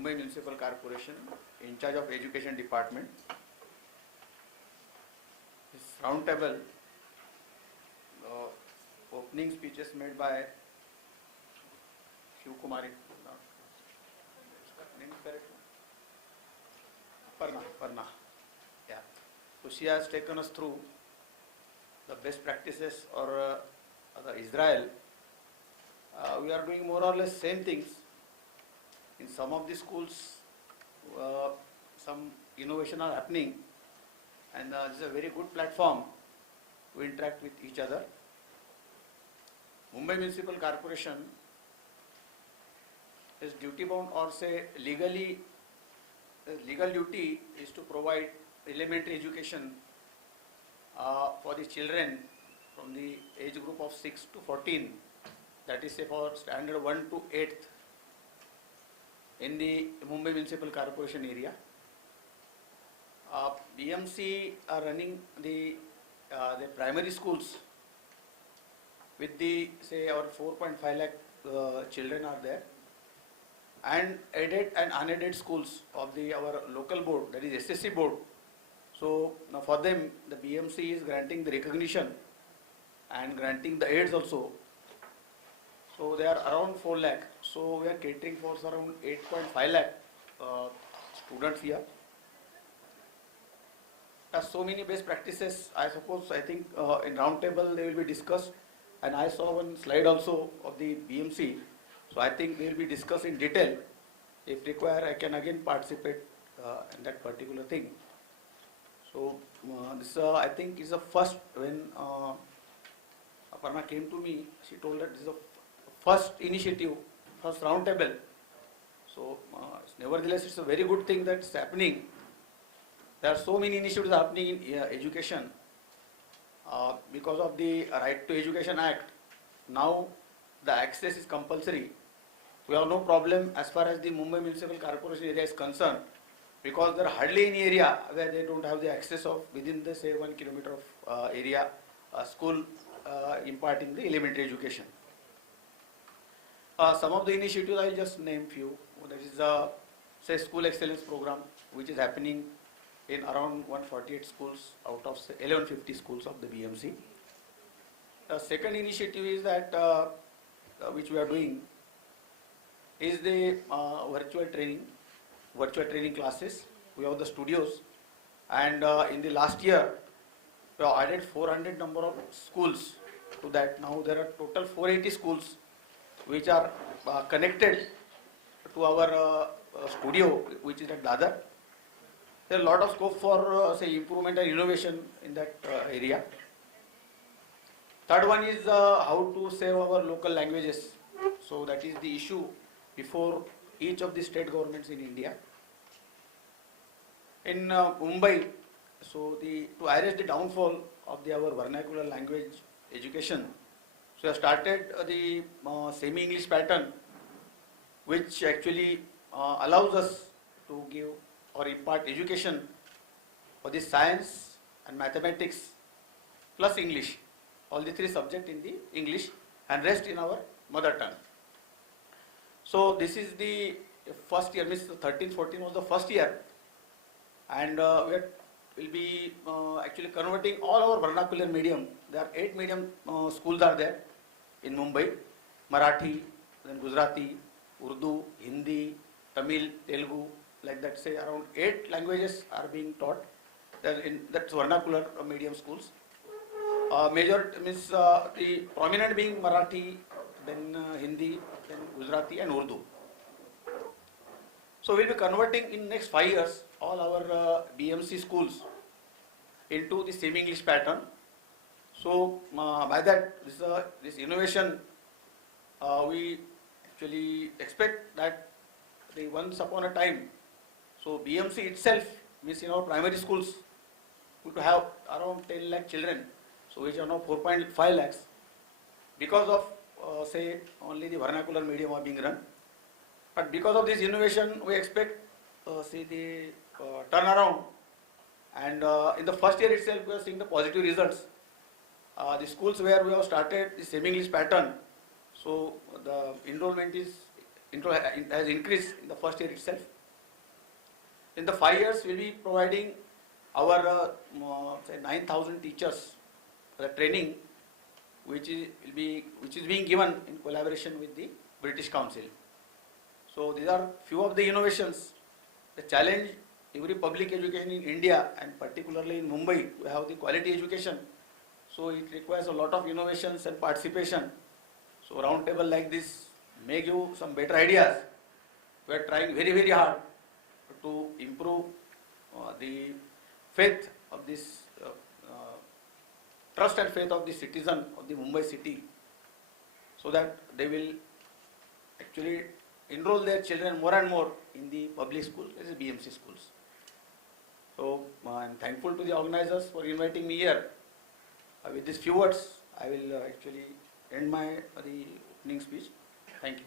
Mumbai Municipal Corporation, in charge of Education Department. This round table, opening speeches made by Shiv Kumari. Name is correct? Parna. Yeah. So she has taken us through the best practices or the Israel. We are doing more or less same things. In some of the schools, some innovation are happening, and this is a very good platform to interact with each other. Mumbai Municipal Corporation is duty bound, or say legally, legal duty is to provide elementary education for the children from the age group of 6 to 14, that is say for standard 1 to 8th in the Mumbai Municipal Corporation area. BMC are running the primary schools with the say our 4.5 lakh children are there, and aided and unaided schools of our local board, that is SSC board. So now for them the BMC is granting the recognition and granting the aids also. So they are around 4 lakh. So we are catering for around 8.5 lakh students here. There are so many best practices. I think in round table they will be discussed, and I saw one slide also of the BMC. So I think they will be discussed in detail. If required, I can again participate in that particular thing. So this I think is the first. When Aparna came to me, she told that this is the first initiative, first round table. So nevertheless, it's a very good thing that's happening. There are so many initiatives happening in education because of the Right to Education Act. Now the access is compulsory. We have no problem as far as the Mumbai Municipal Corporation area is concerned, because there are hardly any area where they don't have the access of within the say 1 kilometer of area school imparting the elementary education. Some of the initiatives I will just name few. That is say School Excellence Program, which is happening in around 148 schools out of say 1150 schools of the BMC. The second initiative is that which we are doing is the virtual training classes. We have the studios, and in the last year we have added 400 number of schools to that. Now there are total 480 schools which are connected to our studio, which is at Dadar. There is a lot of scope for say improvement and innovation in that area. Third one is how to save our local languages. So that is the issue before each of the state governments in India. In Mumbai, so to arrest the downfall of our vernacular language education, so we have started the semi-English pattern, which actually allows us to give or impart education for the science and mathematics plus English, all the three subjects in the English and rest in our mother tongue. So this is the first year, means 13-14 was the first year, and we will be actually converting all our vernacular medium. There are 8 medium schools are there in Mumbai: Marathi, then Gujarati, Urdu, Hindi, Tamil, Telugu, like that. Say around 8 languages are being taught. That's vernacular medium schools. Major means the prominent being Marathi, then Hindi, then Gujarati and Urdu. So we'll be converting in next 5 years all our BMC schools into the semi-English pattern. So by that, this innovation, we actually expect that once upon a time, so BMC itself, means in our primary schools, we to have around 10 lakh children, so which are now 4.5 lakhs, because of say only the vernacular medium are being run. But because of this innovation, we expect see the turnaround, and in the first year itself we are seeing the positive results. The schools where we have started the semi-English pattern, so the enrollment is has increased in the first year itself. In the 5 years, we'll be providing our say 9,000 teachers the training, which is being given in collaboration with the British Council. So these are few of the innovations. The challenge every public education in India and particularly in Mumbai to have the quality education. So it requires a lot of innovations and participation. So round table like this may give some better ideas. We are trying very, very hard to improve the faith of this trust and faith of the citizen of the Mumbai city, so that they will actually enroll their children more and more in the public schools, as BMC schools. So I'm thankful to the organizers for inviting me here. With these few words, I will actually end my the opening speech. Thank you.